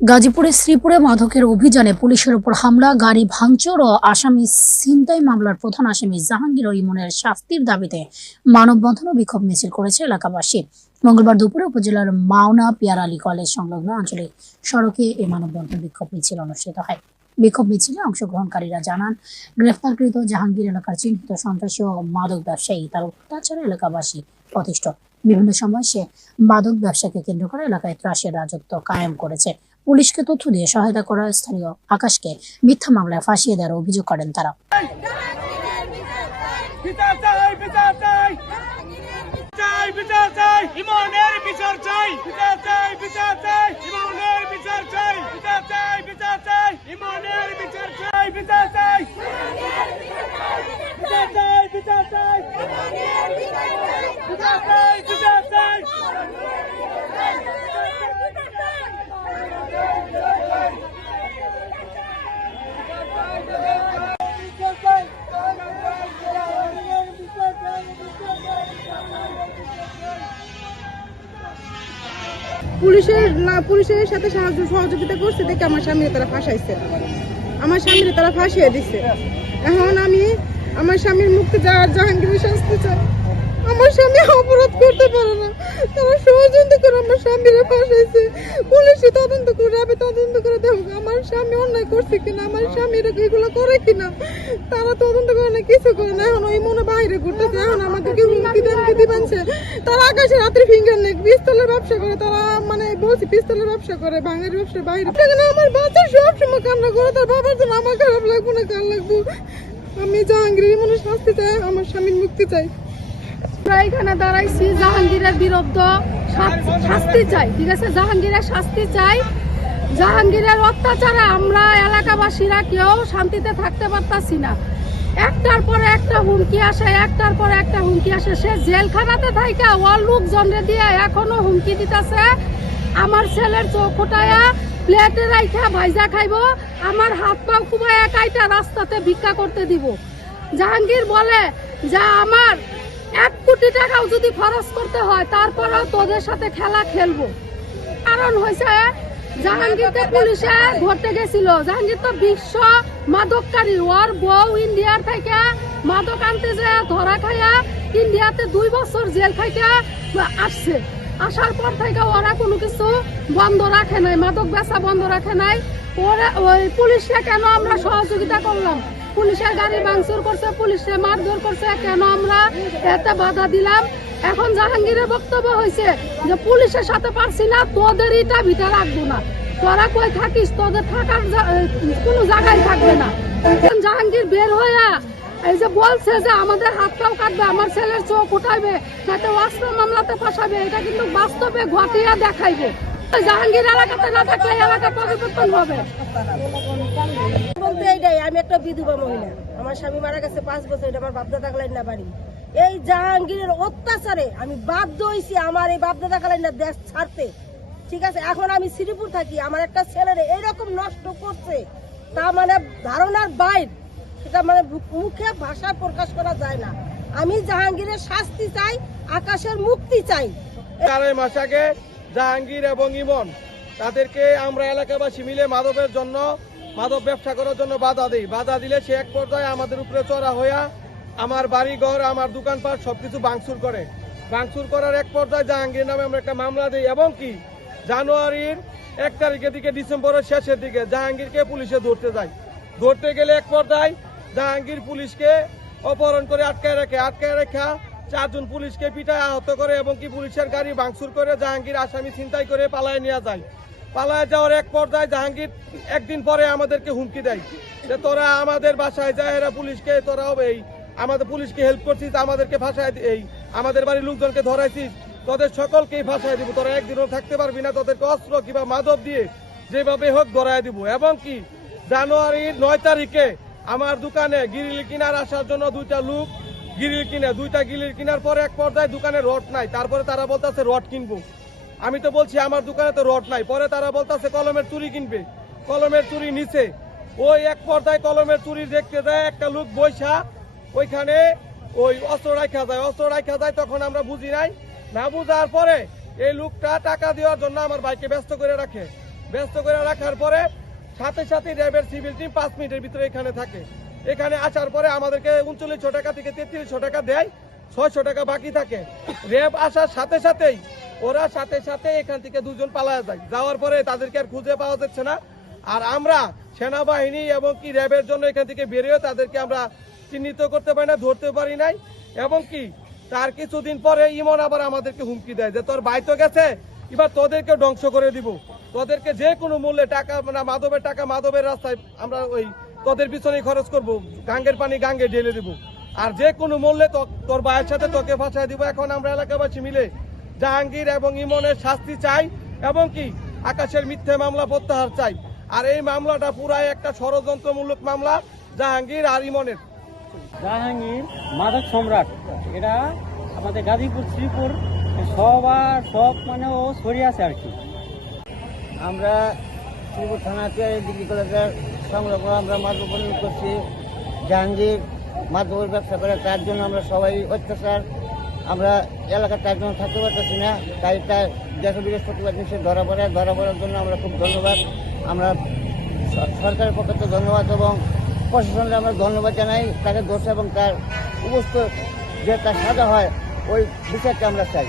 গাজীপুরের শ্রীপুরে মাদকের অভিযানে পুলিশের উপর হামলা, গাড়ি ভাঙচুর ও আসামি ছিনতাই মামলার প্রধান আসামি জাহাঙ্গীর ও ইমনের শাস্তির দাবিতে মানববন্ধন ও বিক্ষোভ মিছিল করেছে এলাকাবাসী। মঙ্গলবার দুপুরে উপজেলার মাওনা পিয়ারালী কলেজ সংলগ্ন আঞ্চলিক সড়কে এই মানববন্ধন বিক্ষোভ মিছিল অনুষ্ঠিত হয়। বিক্ষোভ মিছিলে অংশগ্রহণকারীরা জানান, গ্রেফতারকৃত জাহাঙ্গীর এলাকার চিহ্নিত সন্ত্রাসী ও মাদক ব্যবসায়ী, তার অত্যাচারে এলাকাবাসী অতিষ্ঠ। বিভিন্ন সময় সে মাদক ব্যবসাকে কেন্দ্র করে এলাকায় ত্রাসের রাজত্ব কায়েম করেছে। পুলিশকে তথ্য দিয়ে সহায়তা করা স্থানীয় আকাশকে মিথ্যা মামলায় ফাঁসিয়ে দেওয়ার অভিযোগ করেন তারা। পুলিশের সাথে সহযোগিতা করছে দেখে আমার স্বামীর তারা ফাঁসাইছে, আমার স্বামীর তারা ফাঁসিয়ে দিচ্ছে। এখন আমি আমার স্বামীর মুক্তি যাওয়ার, জাহাঙ্গীরের শাস্তি চাই। আমার স্বামী অপরাধ করতে পারে না, তারা ষড়যন্ত্র করে আমার স্বামীরে ফাঁসাইছে। পুলিশে তদন্ত করে, আমি তদন্ত করে দেখো আমার স্বামী অন্যায় করছে কিনা, আমার স্বামী এগুলো করে কিনা। তারা তদন্ত করে না, কিছু করে না। এখন ওই মনে বাইরে ঘুরতেছে। এখন আমাদেরকে হুমকি দিবানছে। তারা আকাশে রাত্রি ফিঙ্গার নেক পিস্তলের ব্যবসা করে, তারা মানে বলছি পিস্তলের ব্যবসা করে, ভাঙের ব্যবসা বাইরে। আমার বাচ্চা সবসময় কান্না করে, তার বাবার জন্য আমার খারাপ লাগবো না, কার লাগবো। আমি জাহাঙ্গীরের মনে শাস্তি চাই, আমার স্বামীর মুক্তি চাই। আমরা এখানে দাঁড়াইছি জাহাঙ্গীরের বিরুদ্ধে শাস্তি চাই, ঠিক আছে? জাহাঙ্গীরের শাস্তি চাই। জাহাঙ্গীরের অত্যাচারে আমরা এলাকাবাসীরা কেউ শান্তিতে থাকতে পারতাছি না। একটার পর একটা হুমকি আসে, একটার পর একটা হুমকি আসে। সে জেলখানাতে থাইকা ওর লোকজনরে দিয়ে এখনো হুমকি দিতেছে। আমার ছেলের চোখ ফুটায়া প্লেটে রাইখা ভাইজা খাইব, আমার হাত পা খুবাইয়া কাইটা রাস্তাতে ভিক্ষা করতে দিব। জাহাঙ্গীর বলে যে আমার 1 কোটি টাকাও যদি খরচ করতে হয় তারপরেও তোদের সাথে খেলা খেলবো। কারণ হয়েছে জাহাঙ্গীরকে পুলিশে ধরতে গেছিল। জাহাঙ্গীর তো বিশ্ব মাদককারী। ওর বউ ইন্ডিয়ার থেকে মাদক আনতে যায় ধরা খাইয়া ইন্ডিয়াতে 2 বছর জেল খাইয়া আসছে। আসার পর থেকে ওরা কোনো কিছু বন্ধ রাখে নাই, মাদক বেচা বন্ধ রাখে নাই। ওই পুলিশকে কেন আমরা সহযোগিতা করলাম? পুলিশের গাড়ি ভাঙচুর করছে, পুলিশে মারধর করছে, কেন আমরা এতে বাধা দিলাম? এখন জাহাঙ্গীরের বক্তব্য হয়েছে যে পুলিশের সাথে পারছি না, তোদের ইটা ভিটা রাখবো না, তোরা কই থাকিস, তোদের থাকার কোনো জায়গায় থাকবে না। জাহাঙ্গীর বের হইয়া এই যে বলছে যে আমাদের হাত পাও কাটবে, আমার ছেলের চোখ উঠাইবে, যাতে অস্ত্র মামলাতে ফাঁসাবে, এটা কিন্তু বাস্তবে ঘটিয়া দেখাইবে। জাহাঙ্গীর এলাকাতে না থাকলে এলাকা পরিবর্তন হবে। বলতে এইটাই, আমি একটা বিধবা মহিলা, আমার স্বামী মারা গেছে 5 বছর, এটা আমার বাপদাদা কালাইন না বাড়ি। এই জাহাঙ্গীরের অত্যাচারে আমি বাধ্য হয়েছি আমার এই বাপদাদা কালাইন না দেশ ছাড়তে, ঠিক আছে? এখন আমি শ্রীপুর থাকি, আমার একটা ছেলেরে এইরকম নষ্ট করছে, তা মানে ধারণার বাইর, সেটা মানে মুখে ভাষায় প্রকাশ করা যায় না। আমি জাহাঙ্গীরের শাস্তি চাই, আকাশের মুক্তি চাই। 4 মাস আগে জাহাঙ্গীর এবং ইমন তাদেরকে আমরা এলাকাবাসী মিলে মাদক ব্যবসা করার জন্য বাধা দিলে সে এক পর্যায়ে আমাদের উপরে চড়া হইয়া আমার বাড়িঘর, আমার দোকানপাট সবকিছু ভাঙচুর করে। ভাঙচুর করার এক পর্যায়ে জাহাঙ্গীর নামে আমরা একটা মামলা দিই এবং কি জানুয়ারির 1 তারিখের দিকে, ডিসেম্বরের শেষের দিকে জাহাঙ্গীরকে পুলিশে ধরতে গেলে এক পর্যায়ে জাহাঙ্গীর পুলিশকে অপহরণ করে আটকায় রাখা 4 জন পুলিশকে পিটায় আহত করে এবং কি পুলিশের গাড়ি ভাঙচুর করে জাহাঙ্গীর আসামি ছিনতাই করে পালায় নিয়ে যায়। পালায় যাওয়ার এক পর্যায়ে জাহাঙ্গীর একদিন পরে আমাদেরকে হুমকি দেয় যে তোরা আমাদের বাসায় যায়, এরা পুলিশকে, তোরা আমাদের পুলিশকে হেল্প করছিস, আমাদেরকে ফাঁসায় আমাদের বাড়ির লোকজনকে ধরাইছিস, তোদের সকলকেই ফাঁসায় দিব, তোরা একদিনও থাকতে পারবি না, তোদেরকে অস্ত্র কিংবা মাদক দিয়ে যেভাবে হোক ধরায় দিব। এবং কি জানুয়ারির 9 তারিখে আমার দোকানে গিরিল কিনার আসার জন্য 2টা লোক দুইটা গিরিল কিনার পরে এক পর্যায়ে দোকানে রড নাই, তারপরে তারা বলতেছে রড কিনবো। আমি তো বলছি আমার দোকানে তো রড নাই, পরে তারা বলতেছে কলমের চুরি কিনবে, কলমের চুরি নিচে। ওই এক পর্যায়ে কলমের চুরি দেখতে যায় একটা লোক বৈশা ওইখানে ওই অস্ত্র রাখা যায়, তখন আমরা বুঝি নাই। না বুঝার পরে এই লোকটা টাকা দেওয়ার জন্য আমার ভাইকে ব্যস্ত করে রাখে। ব্যস্ত করে রাখার পরে সাথে সাথে র্যাবের সিভিল টিম 5 মিনিটের ভিতরে এখানে থাকে। এখানে আসার পরে আমাদেরকে 3900 টাকা থেকে 3300 টাকা দেয়, 600 টাকা বাকি থাকে। র্যাব আসার সাথে সাথেই ওরা সাথে সাথে এখান থেকে দুজন পালায় যায়, যাওয়ার পরে তাদেরকে আর খুঁজে পাওয়া যাচ্ছে না। আর আমরা সেনাবাহিনী এবং কি র্যাবের জন্য এখান থেকে বেরিয়ে তাদেরকে আমরা চিহ্নিত করতে পারি না, ধরতে পারি নাই। এবং কি তার কিছুদিন পরে ইমন আবার আমাদেরকে হুমকি দেয় যে তোর ভাই তো গেছে, এবার তোদেরকে ধ্বংস করে দিব, তোদেরকে যে কোনো মূল্যে টাকা মানে মাদকের টাকা মাদকের রাস্তায় আমরা ওই তোদের পিছনে খরচ করব, গাঙ্গের পানি গাঙ্গে ঢেলে দিব, আর যে কোনো মূল্যে তোর ভাইয়ের সাথে তোকে ফাঁসায় দিব। এখন আমরা এলাকাবাসী মিলে জাহাঙ্গীর এবং ইমনের শাস্তি চাই এবং কি আকাশের মিথ্যে মামলা প্রত্যাহার চাই। আর এই মামলাটা পুরাই একটা ষড়যন্ত্রমূলক মামলা জাহাঙ্গীর আর ইমনের। জাহাঙ্গীর মাদক সম্রাট, এটা আমাদের গাজীপুর শ্রীপুর সব মানে ও ছড়িয়ে আছে আর কি। আমরা শ্রীপুর থানাতে ডিগ্রি কলেজের সংগ্রহ আমরা মাদক বন্ধ করছি। জাহাঙ্গীর মাদকের ব্যবসা করে, তার জন্য আমরা সবাই অত্যাচার, আমরা এলাকার তার জন্য থাকতে পারতেছি না। তাই তার দেশ বিদেশ প্রতিবাদ নিষেধ ধরা পড়ার জন্য আমরা খুব ধন্যবাদ। আমরা সরকারের পক্ষ থেকে ধন্যবাদ এবং প্রশাসনকে আমরা ধন্যবাদ জানাই। তাকে দোষ এবং তার উপস্থিত যে তার সাজা হয় ওই বিচারটা আমরা চাই।